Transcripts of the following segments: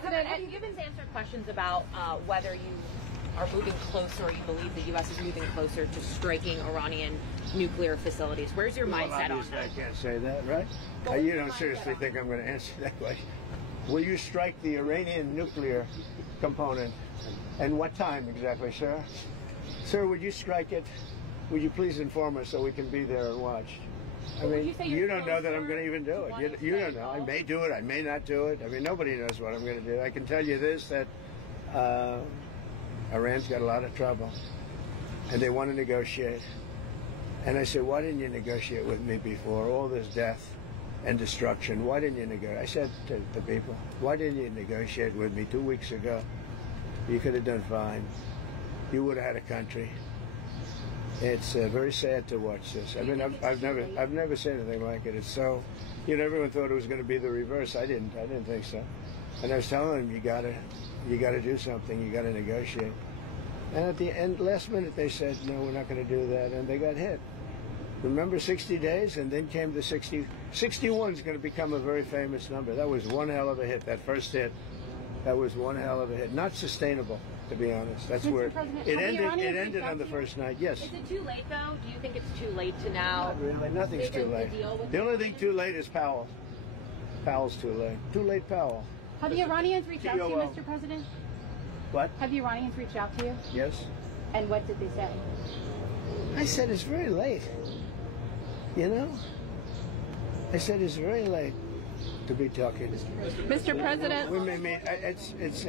President, you've been answered questions about whether you are moving closer, or you believe the U.S. is moving closer to striking Iranian nuclear facilities. Where's your mindset on that? I can't say that, right? You don't seriously think I'm going to answer that question? Will you strike the Iranian nuclear component? And what time exactly, sir? Sir, would you strike it? Would you please inform us so we can be there and watch? I mean, you don't know that I'm going to even do it. You don't know. I may do it. I may not do it. I mean, nobody knows what I'm going to do. I can tell you this, that Iran's got a lot of trouble, and they want to negotiate. And I said, why didn't you negotiate with me before? All this death and destruction. Why didn't you negotiate? I said to the people, why didn't you negotiate with me 2 weeks ago? You could have done fine. You would have had a country. It's very sad to watch this. I mean, I've never seen anything like it. It's so, you know, everyone thought it was going to be the reverse. I didn't think so. And I was telling them, you got to do something. You got to negotiate. And at the end, last minute, they said, no, we're not going to do that, and they got hit. Remember 60 days, and then came the 60. 61 is going to become a very famous number. That was one hell of a hit. That first hit, that was one hell of a hit. Not sustainable, to be honest. That's where it ended. It ended on the first night. Yes. Is it too late, though? Do you think it's too late to now? Not really. Nothing's too late. The only thing too late is Powell. Powell's too late. Too late, Powell. Have the Iranians reached out to you, Mr. President? What? Have the Iranians reached out to you? Yes. And what did they say? I said it's very late. You know? I said it's very late to be talking. Mr. President? We may meet. It's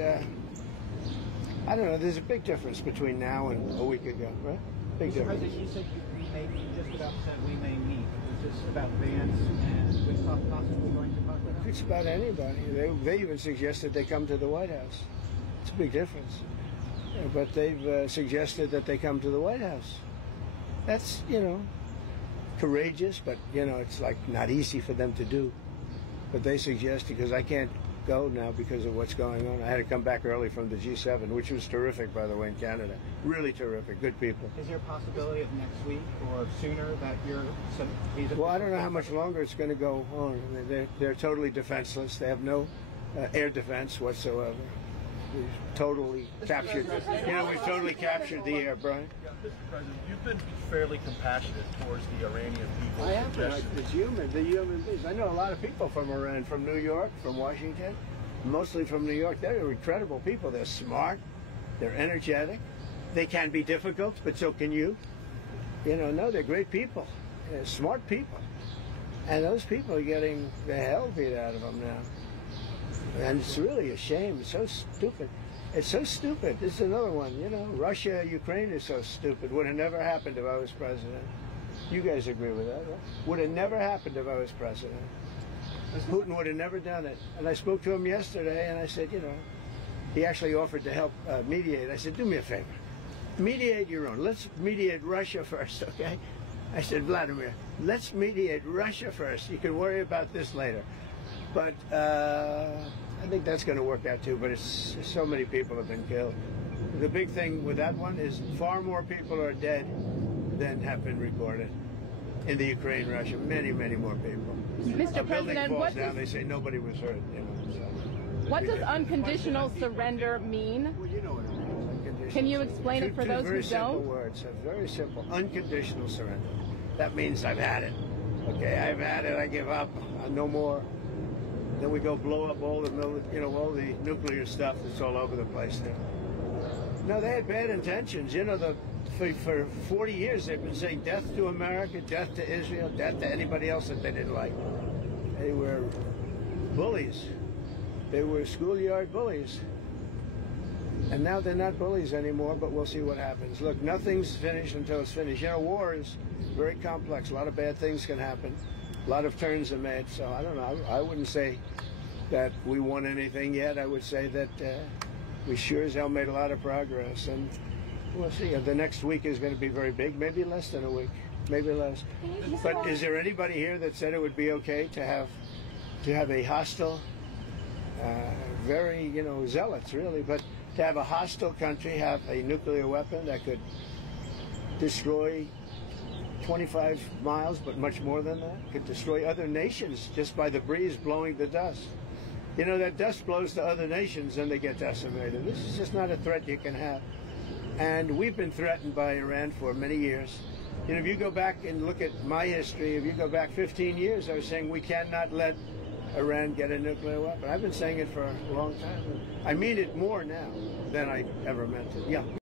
I don't know. There's a big difference between now and a week ago, right? Big difference. President, you said you may be just about said we may meet. Was this about Vance and with possibly going to talk about? It's about anybody. They even suggested they come to the White House. It's a big difference. Yeah, but they've suggested that they come to the White House. That's, you know, courageous, but, you know, it's like not easy for them to do. But they suggested, because I can't go now because of what's going on. I had to come back early from the G7, which was terrific, by the way, in Canada. Really terrific. Good people. Is there a possibility of next week or sooner that you're... Well, I don't know how much longer it's going to go on. They're totally defenseless. They have no air defense whatsoever. We've totally captured, you know, we've totally captured the air, Brian. Yeah, Mr. President, you've been fairly compassionate towards the Iranian people. I am. The human beings. I know a lot of people from Iran, from New York, from Washington, mostly from New York. They're incredible people. They're smart. They're energetic. They can be difficult, but so can you. You know, no, they're great people. They're smart people. And those people are getting the hell beat out of them now. And it's really a shame. It's so stupid. It's so stupid. This is another one. You know, Russia, Ukraine is so stupid. Would have never happened if I was president. You guys agree with that, right? Would have never happened if I was president. Putin would have never done it. And I spoke to him yesterday, and I said, you know, he actually offered to help mediate. I said, do me a favor. Mediate your own. Let's mediate Russia first, okay? I said, Vladimir, let's mediate Russia first. You can worry about this later. But I think that's going to work out too, but it's so many people have been killed. The big thing with that one is far more people are dead than have been reported in the Ukraine, Russia. Many, many more people. Mr. President, falls down, they say nobody was hurt. You know, so. What does unconditional surrender mean? Well, you know what it means. Unconditional. Can you explain it for those who don't? Very simple don't? words. Very simple. Unconditional surrender. That means I've had it. Okay, I've had it. I give up. No more. Then we go blow up all the all the nuclear stuff that's all over the place there. No, they had bad intentions. You know, for 40 years they've been saying death to America, death to Israel, death to anybody else that they didn't like. They were bullies. They were schoolyard bullies. And now they're not bullies anymore, but we'll see what happens. Look, nothing's finished until it's finished. You know, war is very complex. A lot of bad things can happen. A lot of turns are made, so I don't know. I wouldn't say that we won anything yet. I would say that we sure as hell made a lot of progress, and we'll see. The next week is going to be very big, maybe less than a week, maybe less. But is there anybody here that said it would be okay to have a hostile, very, zealots really, but to have a hostile country have a nuclear weapon that could destroy 25 miles, but much more than that, could destroy other nations just by the breeze blowing the dust. You know, that dust blows to other nations and they get decimated. This is just not a threat you can have. And we've been threatened by Iran for many years. You know, if you go back and look at my history, if you go back 15 years, I was saying we cannot let Iran get a nuclear weapon. I've been saying it for a long time. I mean it more now than I ever meant it. Yeah.